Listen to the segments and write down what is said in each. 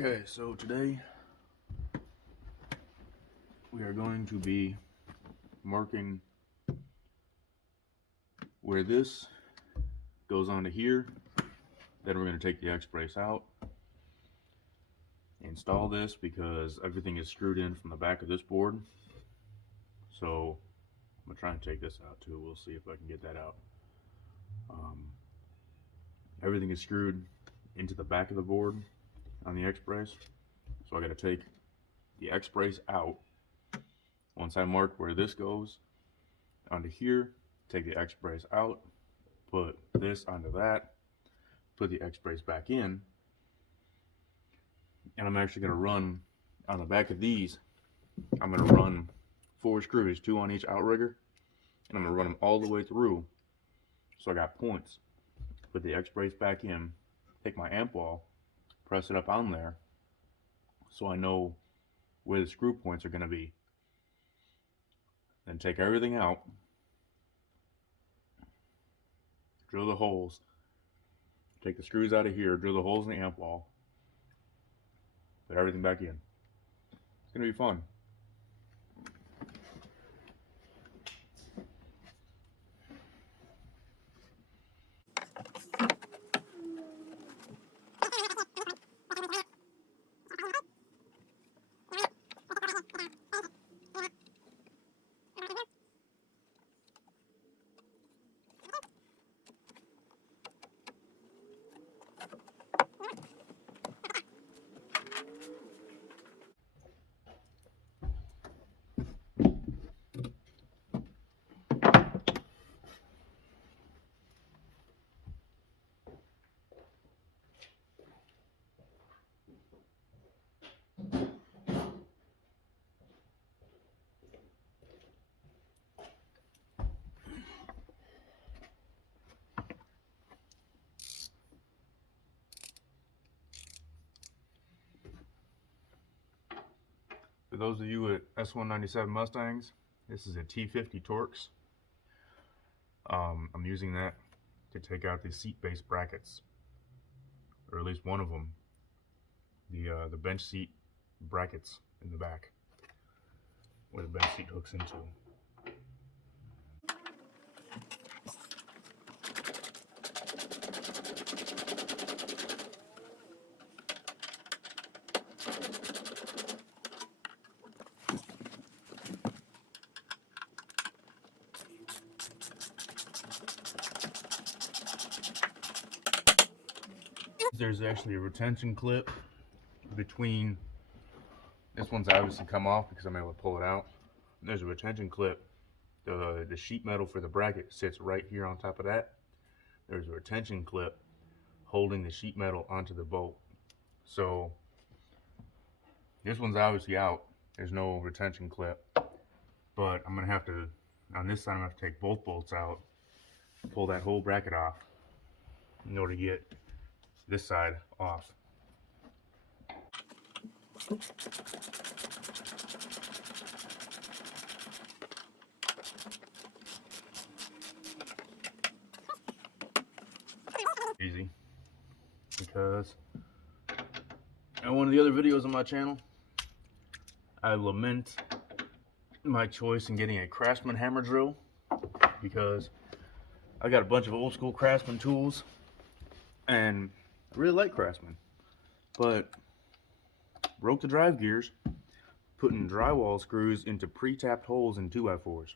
Okay, so today we are going to be marking where this goes onto here. Then we're going to take the X-brace out, install this because everything is screwed in from the back of this board. So I'm going to try and take this out too. We'll see if I can get that out. Everything is screwed into the back of the board on the X-brace. So I got to take the X-brace out. Once I mark where this goes onto here, take the X-brace out, put this onto that, put the X-brace back in, and I'm actually going to run on the back of these. I'm going to run 4 screws, 2 on each outrigger, and I'm going to run them all the way through. So I got points. Put the X-brace back in, take my amp wall, press it up on there, so I know where the screw points are going to be. Then take everything out, drill the holes, take the screws out of here, drill the holes in the amp wall, put everything back in. It's going to be fun. For those of you with S197 Mustangs, this is a T50 Torx. I'm using that to take out the seat base brackets, or at least one of them, the bench seat brackets in the back, where the bench seat hooks into. There's actually a retention clip between, this one's obviously come off because I'm able to pull it out. There's a retention clip. The sheet metal for the bracket sits right here on top of that. There's a retention clip holding the sheet metal onto the bolt. So this one's obviously out. There's no retention clip, but I'm gonna have to, on this side, I'm gonna have to take both bolts out, pull that whole bracket off in order to get this side off. Easy, because in one of the other videos on my channel, I lament my choice in getting a Craftsman hammer drill, because I got a bunch of old school Craftsman tools and I really like Craftsman, but broke the drive gears putting drywall screws into pre-tapped holes in 2x4s,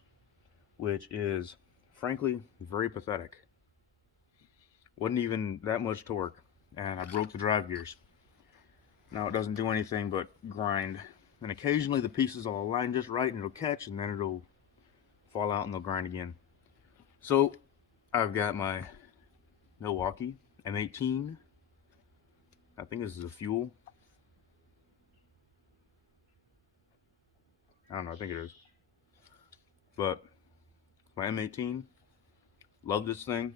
which is frankly very pathetic. Wasn't even that much torque, and I broke the drive gears. Now it doesn't do anything but grind, and occasionally the pieces will align just right and it'll catch, and then it'll fall out and they'll grind again. So I've got my Milwaukee M18. I think this is a fuel. I don't know, I think it is. But my M18, love this thing.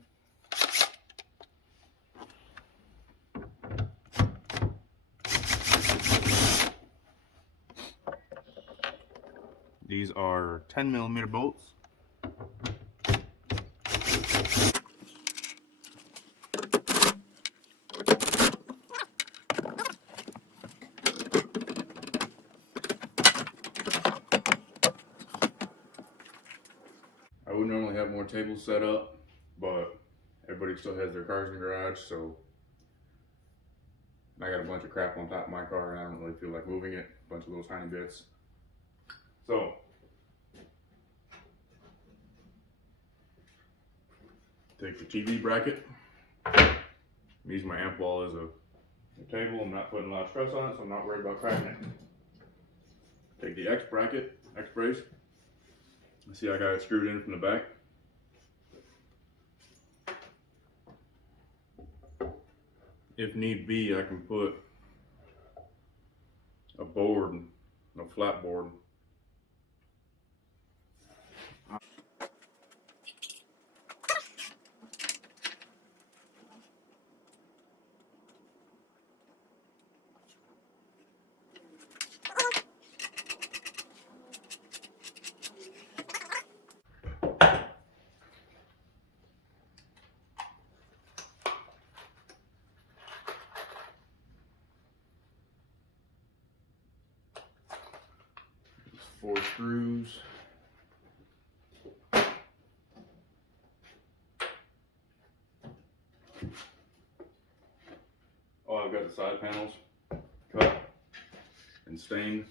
These are 10mm bolts. tables set up, but everybody still has their cars in the garage, so I got a bunch of crap on top of my car and I don't really feel like moving it. A bunch of little tiny bits. So, take the TV bracket. I'm using my amp wall as a table. I'm not putting a lot of stress on it, so I'm not worried about cracking it. Take the X bracket, X brace. See, I got it screwed in from the back. If need be, I can put a board, a flat board. Four screws. Oh, I've got the side panels cut and stained.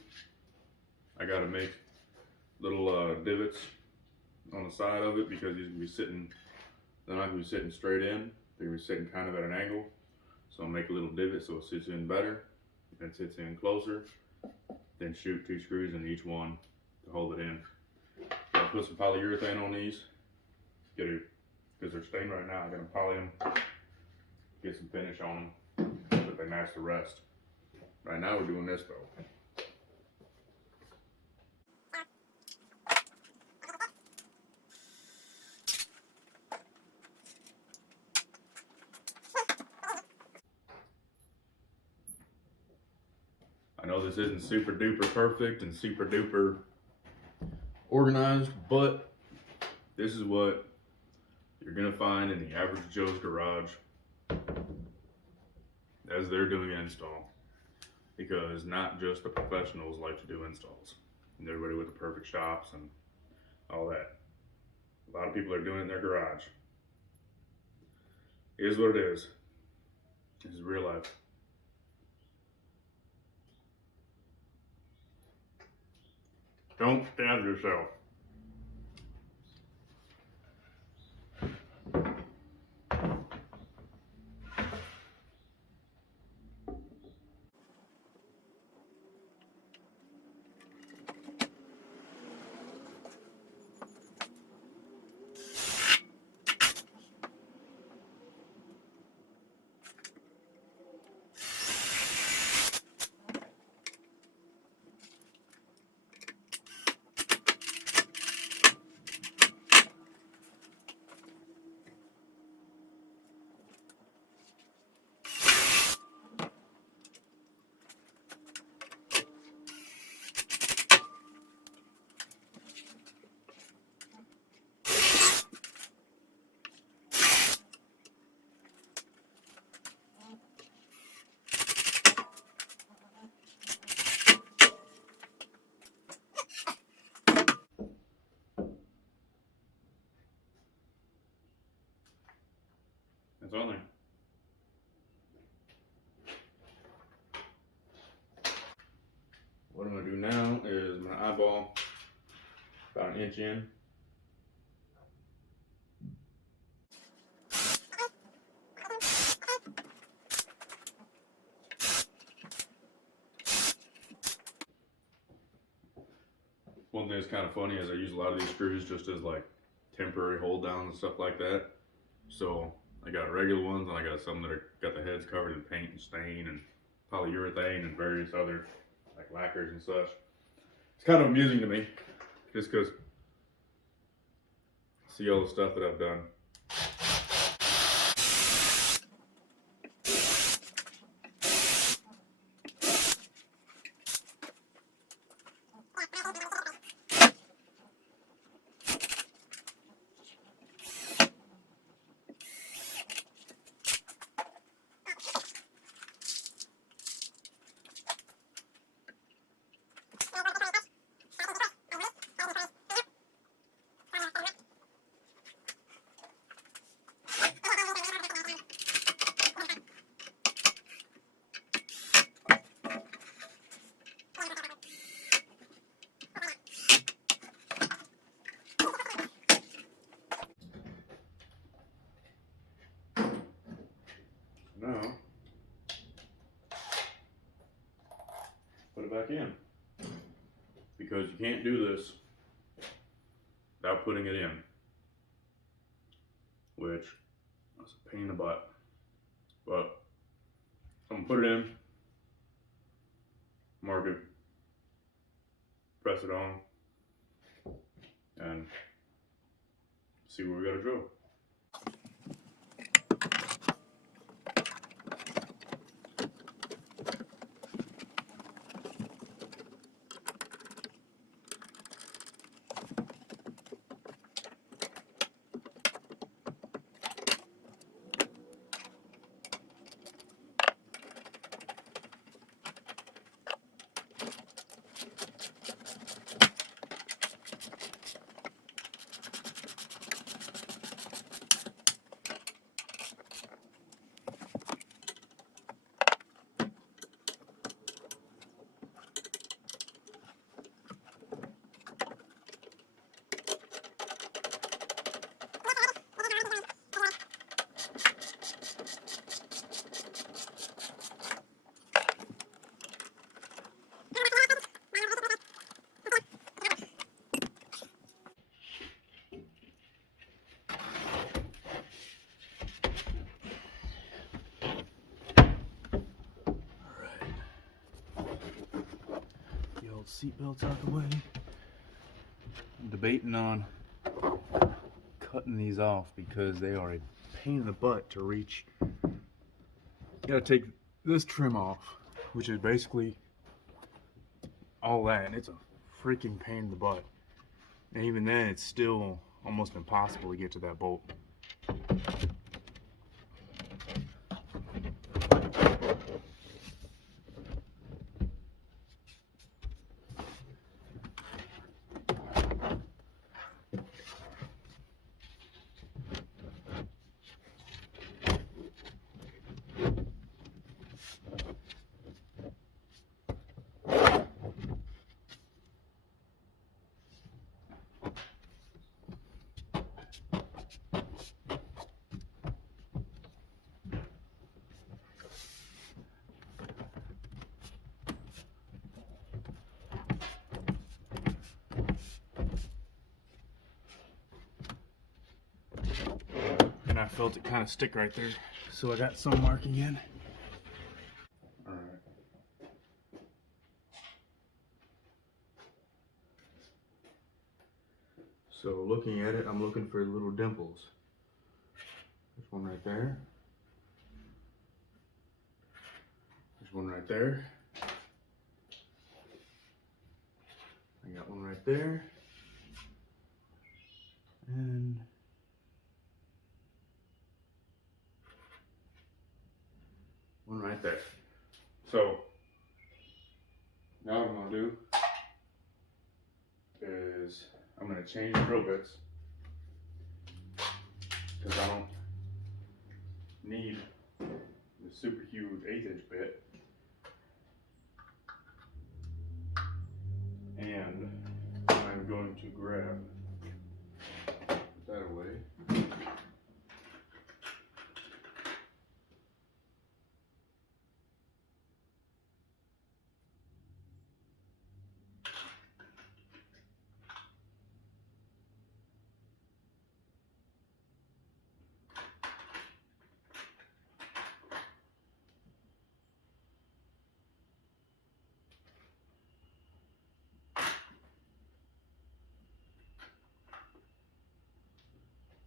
I gotta make little divots on the side of it because these will be sitting, they're not gonna be sitting straight in, they're gonna be sitting kind of at an angle. So I'll make a little divot so it sits in better and sits in closer. Then shoot 2 screws in each one to hold it in. So I'll put some polyurethane on these, because they're stained right now. I gotta poly them, get some finish on them so that they match the rest. Right now we're doing this though. I know this isn't super duper perfect and super duper organized, but this is what you're gonna find in the average Joe's garage as they're doing an install. Because not just the professionals like to do installs. And everybody with the perfect shops and all that. A lot of people are doing it in their garage. It is what it is. This is real life. Don't stab yourself. It's on there. What I'm gonna do now is I'm gonna eyeball about an inch in. One thing that's kind of funny is I use a lot of these screws just as like temporary hold downs and stuff like that. So I got regular ones and I got some that are got the heads covered in paint and stain and polyurethane and various other like lacquers and such. It's kind of amusing to me just because see all the stuff that I've done. Now, put it back in. Because you can't do this without putting it in. Which is a pain in the butt. But I'm gonna put it in, mark it, press it on, and see where we gotta drill. Seatbelts out the way. I'm debating on cutting these off because they are a pain in the butt to reach. You gotta take this trim off, which is basically all that, and it's a freaking pain in the butt. And even then, it's still almost impossible to get to that bolt. And I felt it kind of stick right there, so I got some marking in. All right. So looking at it, I'm looking for little dimples. There's one right there. There's one right there. I got one right there. And one right there. So now what I'm gonna do is I'm gonna change the drill bits because I don't need the super huge 1/8" bit. And I'm going to grab that away.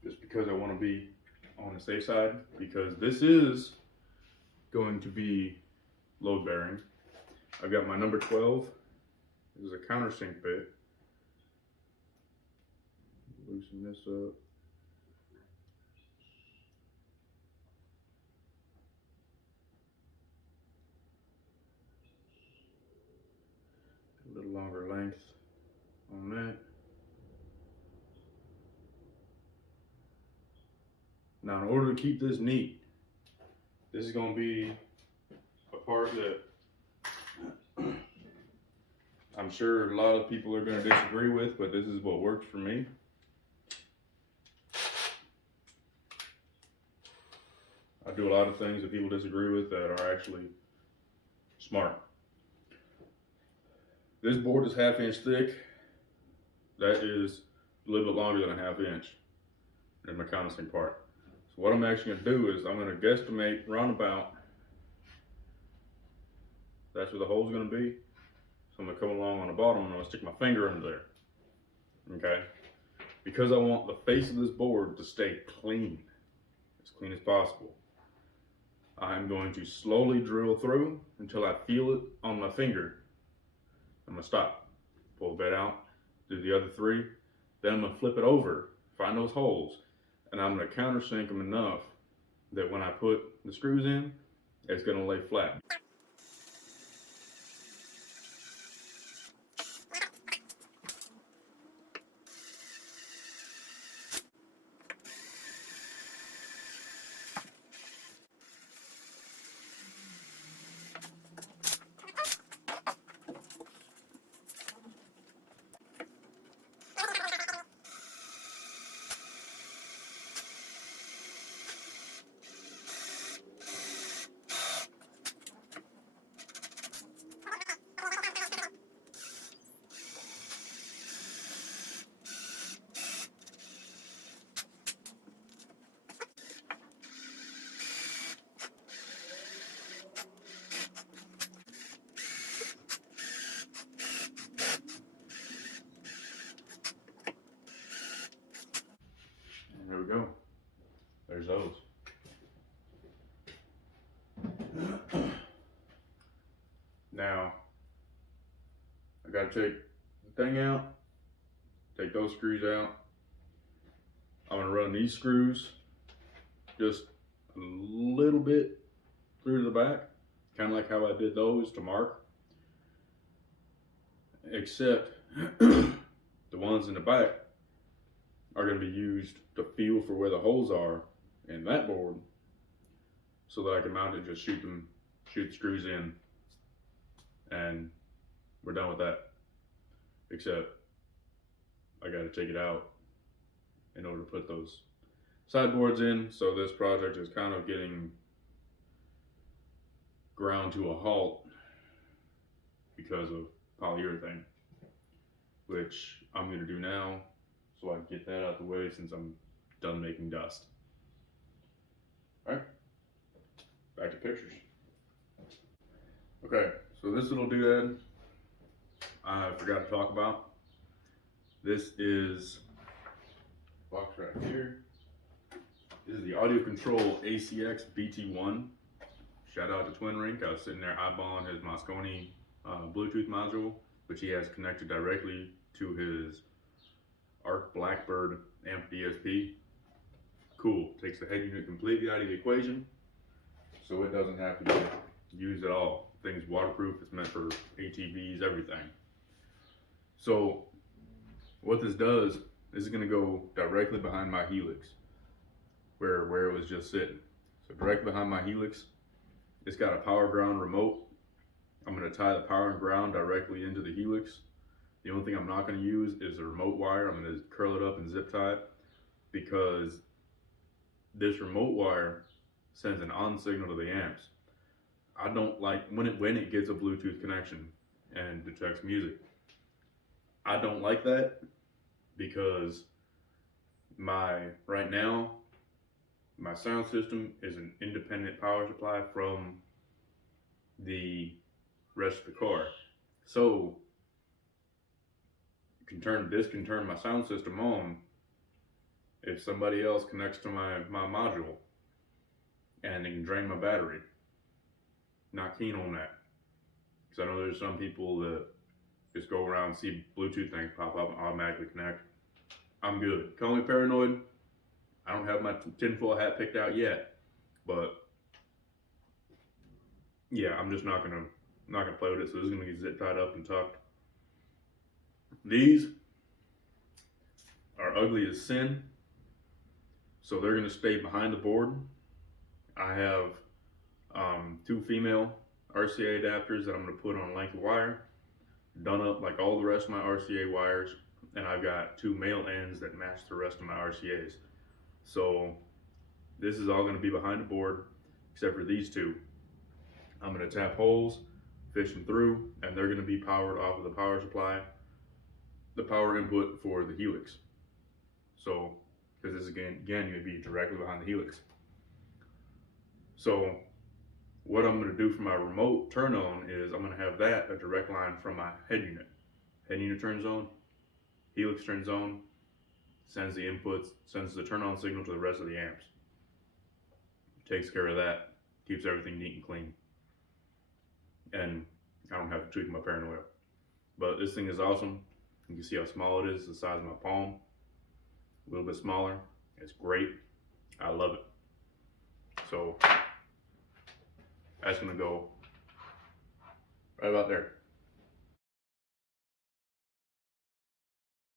Just because I want to be on the safe side, because this is going to be load bearing. I've got my number 12. This is a countersink bit. Loosen this up. A little longer length on that. Now, in order to keep this neat, this is going to be a part that I'm sure a lot of people are going to disagree with, but this is what works for me. do a lot of things that people disagree with that are actually smart. This board is 1/2 inch thick. That is a little bit longer than a 1/2 inch in my countersink part. So what I'm actually gonna do is I'm gonna guesstimate roundabout. That's where the hole's gonna be. So I'm gonna come along on the bottom and I'm gonna stick my finger under there. Okay? Because I want the face of this board to stay clean as possible. I'm going to slowly drill through until I feel it on my finger. I'm gonna stop, pull the bed out, do the other 3, then I'm gonna flip it over, find those holes, and I'm gonna countersink them enough that when I put the screws in, it's gonna lay flat. There we go. There's those. Now, I gotta take the thing out, take those screws out. I'm gonna run these screws just a little bit through to the back, kind of like how I did those to mark. Except the ones in the back are going to be used to feel for where the holes are in that board, so that I can mount it, just shoot the screws in, and we're done with that. Except I got to take it out in order to put those sideboards in, so this project is kind of getting ground to a halt because of polyurethane, which I'm going to do now so I can get that out the way since I'm done making dust. Alright, back to pictures. Okay, so this little doodad I forgot to talk about. This is box right here. This is the Audio Control ACX BT1. Shout out to Twin Rink. I was sitting there eyeballing his Mosconi Bluetooth module, which he has connected directly to his ARC Blackbird amp DSP. Cool. Takes the head unit completely out of the equation, so it doesn't have to get used at all. Thing's waterproof. It's meant for ATVs, everything. So what this does, this is going to go directly behind my Helix, where it was just sitting. So directly behind my Helix, it's got a power ground remote. I'm going to tie the power and ground directly into the Helix. The only thing I'm not going to use is the remote wire. I'm going to curl it up and zip tie it, because this remote wire sends an on signal to the amps. I don't like when it gets a Bluetooth connection and detects music. I don't like that, because right now my sound system is an independent power supply from the rest of the car. So this can turn my sound system on if somebody else connects to my module, and it can drain my battery. Not keen on that, because I know there's some people that just go around and see Bluetooth things pop up and automatically connect. I'm good. Call me paranoid. I don't have my tinfoil hat picked out yet, but yeah, I'm just not gonna play with it. So this is gonna get zip tied up and tucked. These are ugly as sin, so they're gonna stay behind the board. I have 2 female RCA adapters that I'm gonna put on a length of wire, done up like all the rest of my RCA wires, and I've got 2 male ends that match the rest of my RCAs. So this is all gonna be behind the board. except for these two. I'm going to tap holes, fish them through, and they're going to be powered off of the power supply, the power input for the Helix. So, because this is again going to be directly behind the Helix. So, what I'm going to do for my remote turn on is I'm going to have that a direct line from my head unit. Head unit turns on, Helix turns on, sends the inputs, sends the turn on signal to the rest of the amps. Takes care of that, keeps everything neat and clean. And I don't have to tweak my paranoia. But this thing is awesome. You can see how small it is, the size of my palm. A little bit smaller. It's great. I love it. So that's gonna go right about there.